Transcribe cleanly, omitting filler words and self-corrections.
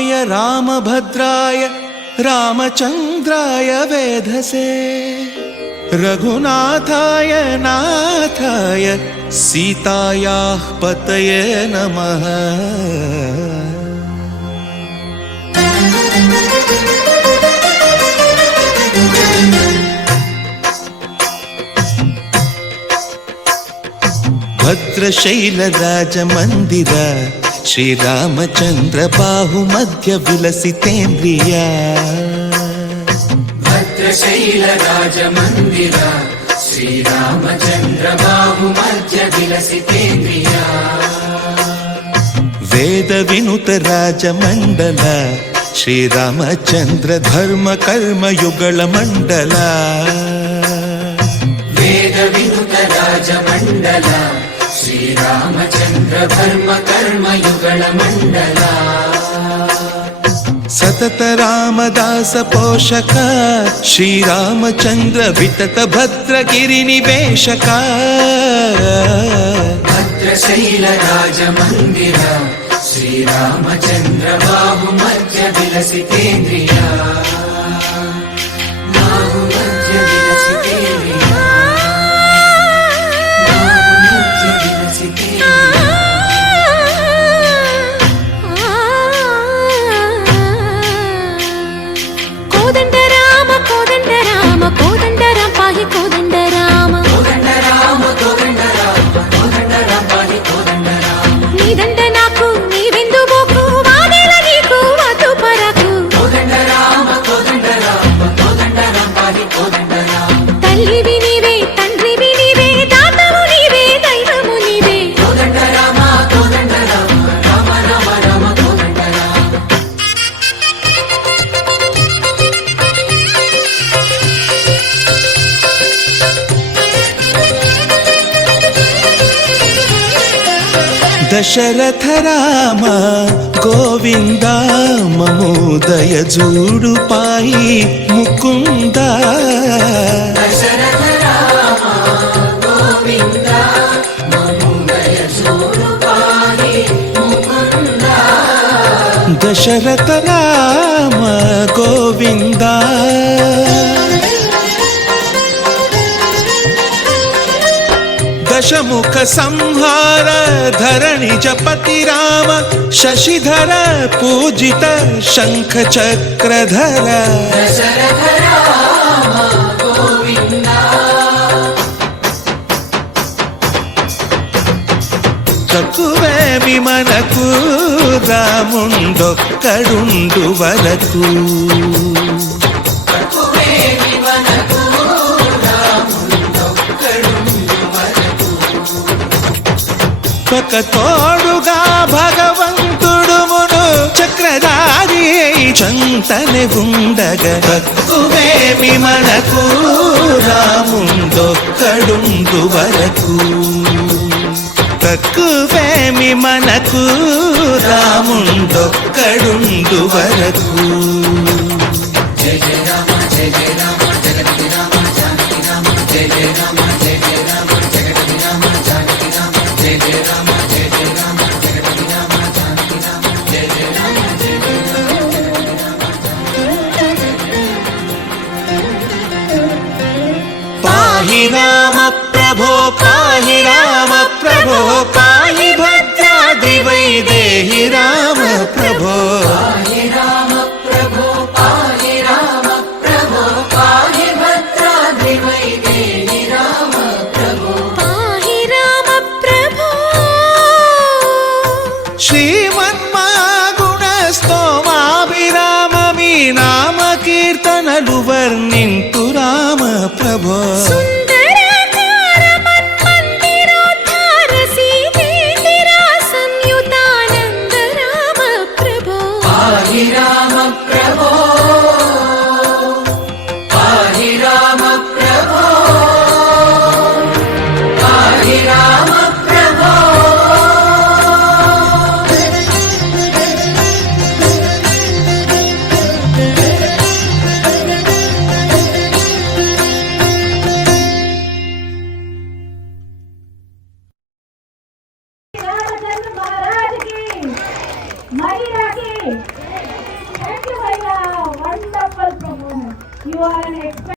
सीताय रामभद्राय रामचन्द्राय वेधसे रघुनाथाय नाथाय सीतायाः पतये नमः। भद्रशैलराजमन्दिर श्रीरामचन्द्र बाहुमध्य विलसितेन्द्रिया। भद्रशैलराजमन्दिर श्रीरामचन्द्र बाहुमध्य विलसितेन्द्रिया। वेदविनुत राजमण्डल श्रीरामचन्द्र धर्म कर्म युगल मण्डल। वेदविनुत राजमण्डल श्रीरामचन्द्र धर्म कर्म युगल मण्डल। सतत रामदास पोषक श्रीरामचन्द्र वितत भद्रगिरि निवेशक। भद्रशैलराजमन्दिर श्रीरामचन्द्र बाहुमध्य विलसितेन्द्रिया। बाहुमध्य विलसितेन्द्रिया। बाहुमध्य विलसितेन्द्रिया। कोदंड राम पाहि कोदंड राम। कोदंड राम पाहि कोदंड राम। नी దండ నాకు నీవెందు బోకు వాదేల నీకు వతు పరకు। కోదండ రామ పాहि కోదండ రామ। తల్లివి నీవే తండ్రివి నీవే దాతవు నీవే దైవము నీవే। కోదండ రామ రామ రామ రామ కోదండ రామ। दशरथ राम गोविंद ममोदय जूडु पाहि मुकुंद। दशरथ राम गोविंद ममोदय जूडु पाहि मुकुंद। दशरथ राम गोविंद दशमुख संहार धरणि जपति राम शशिधर पूजित शंख चक्रधर। दशरथ राम गोविंद తక్కువేమి మనకు రాముండొక్కడుండు వరకు। ఒక తోడుగా భగవంతుడు మును చక్రధారి చంతనే ఉండగా తక్కువేమి మనకు రాముండొక్కడుండు వరకు। తక్కువేమి మనకు రాముండొక్కడుండు వరకు। జయ జయ రామ జయ జయ రామ జగతి రామ జానకి రామ జయ జయ రామ జయ జయ రామ జగతి రామ జానకి రామ జయ జయ రామ జయ జయ రామ జగతి రామ జానకి రామ జయ జయ రామ జయ జయ రామ జగతి రామ పాహి రామ ప్రభో పాహి రామ ప్రభో పాహి భద్రాద్రి వైదేహి రామ ప్రభో। పాహి రామ ప్రభో పాహి రామ ప్రభో పాహి భద్రాద్రి వైదేహి రామ ప్రభో। పాహి రామ ప్రభో। శ్రీమన్మాగుణ స్తోమాభిరామ మీ నామ కీర్తనలు వర్ణింతు రామ ప్రభో। సుందరాకార మన్మందిరోద్ధార సీతేందిర సంయుతానంద రామ ప్రభో। పాహి రామ ప్రభో పాహి రామ ప్రభో పాహి రామ ప్రభో। रामचंद्र महाराज की मैया की You are an expert.